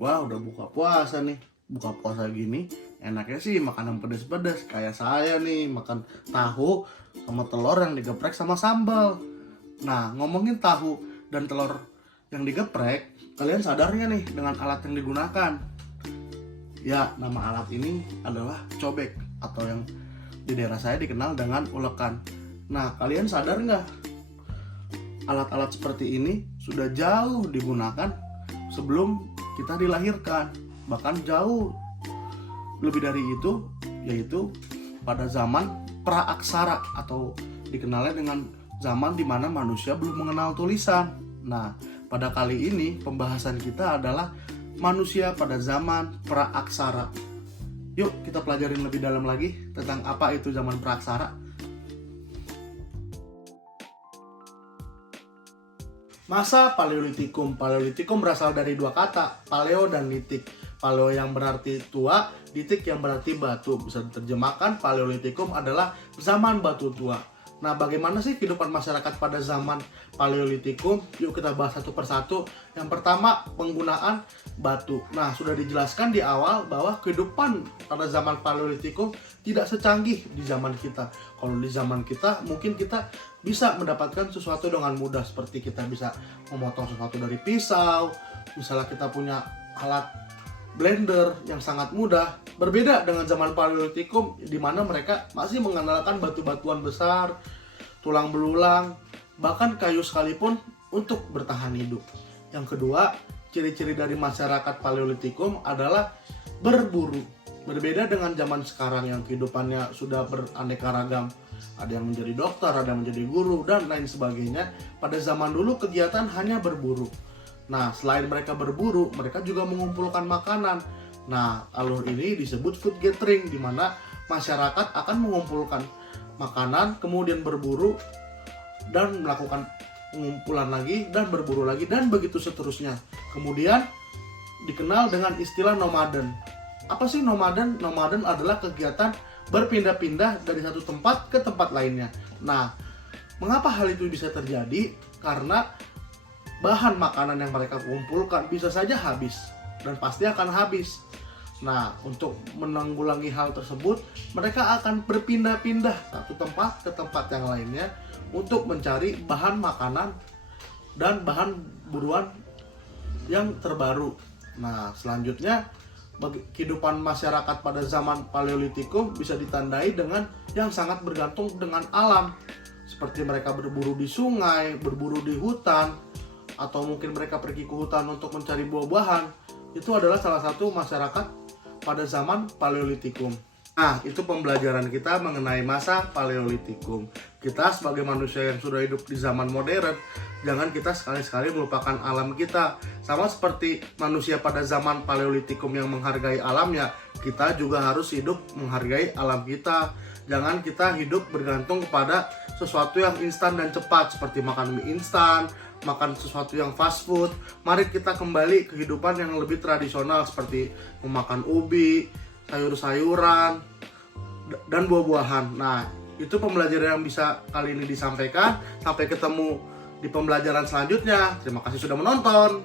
Wah, udah buka puasa nih. Buka puasa gini, enaknya sih makanan pedas-pedas. Kayak saya nih, makan tahu sama telur yang digeprek sama sambal. Nah, ngomongin tahu dan telur yang digeprek, kalian sadarnya nih dengan alat yang digunakan? Ya, nama alat ini adalah cobek atau yang di daerah saya dikenal dengan ulekan. Nah, kalian sadar nggak? Alat-alat seperti ini sudah jauh digunakan sebelum kita dilahirkan, bahkan jauh lebih dari itu, yaitu pada zaman praaksara atau dikenalnya dengan zaman di mana manusia belum mengenal tulisan. Nah, pada kali ini pembahasan kita adalah manusia pada zaman praaksara. Yuk kita pelajarin lebih dalam lagi tentang apa itu zaman praaksara. Masa Paleolitikum. Paleolitikum berasal dari dua kata, paleo dan litik. Paleo yang berarti tua, litik yang berarti batu. Bisa diterjemahkan Paleolitikum adalah zaman batu tua. Nah, bagaimana sih kehidupan masyarakat pada zaman Paleolitikum? Yuk kita bahas satu persatu. Yang pertama, penggunaan batu. Nah, sudah dijelaskan di awal bahwa kehidupan pada zaman Paleolitikum tidak secanggih di zaman kita. Kalau di zaman kita, mungkin kita bisa mendapatkan sesuatu dengan mudah, seperti kita bisa memotong sesuatu dari pisau, misalnya kita punya alat blender yang sangat mudah. Berbeda dengan zaman Paleolitikum di mana mereka masih mengandalkan batu-batuan besar, tulang belulang, bahkan kayu sekalipun untuk bertahan hidup. Yang kedua, ciri-ciri dari masyarakat Paleolitikum adalah berburu. Berbeda dengan zaman sekarang yang kehidupannya sudah beraneka ragam. Ada yang menjadi dokter, ada yang menjadi guru, dan lain sebagainya. Pada zaman dulu kegiatan hanya berburu. Nah, selain mereka berburu, mereka juga mengumpulkan makanan. Nah, alur ini disebut food gathering, di mana masyarakat akan mengumpulkan makanan, kemudian berburu, dan melakukan pengumpulan lagi, dan berburu lagi, dan begitu seterusnya. Kemudian dikenal dengan istilah nomaden. Apa sih nomaden? Nomaden adalah kegiatan berpindah-pindah dari satu tempat ke tempat lainnya. Nah, mengapa hal itu bisa terjadi? Karena bahan makanan yang mereka kumpulkan bisa saja habis, dan pasti akan habis. Nah, untuk menanggulangi hal tersebut, mereka akan berpindah-pindah satu tempat ke tempat yang lainnya untuk mencari bahan makanan dan bahan buruan yang terbaru. Nah, selanjutnya kehidupan masyarakat pada zaman Paleolitikum bisa ditandai dengan yang sangat bergantung dengan alam, seperti mereka berburu di sungai, berburu di hutan, atau mungkin mereka pergi ke hutan untuk mencari buah-buahan. Itu adalah salah satu masyarakat pada zaman Paleolitikum. Nah, itu pembelajaran kita mengenai masa Paleolitikum. Kita sebagai manusia yang sudah hidup di zaman modern, jangan kita sekali-sekali melupakan alam kita. Sama seperti manusia pada zaman Paleolitikum yang menghargai alamnya, kita juga harus hidup menghargai alam kita. Jangan kita hidup bergantung kepada sesuatu yang instan dan cepat, seperti makan mie instan, makan sesuatu yang fast food. Mari kita kembali ke kehidupan yang lebih tradisional, seperti memakan ubi, sayur-sayuran, dan buah-buahan. Nah, itu pembelajaran yang bisa kali ini disampaikan. Sampai ketemu di pembelajaran selanjutnya. Terima kasih sudah menonton.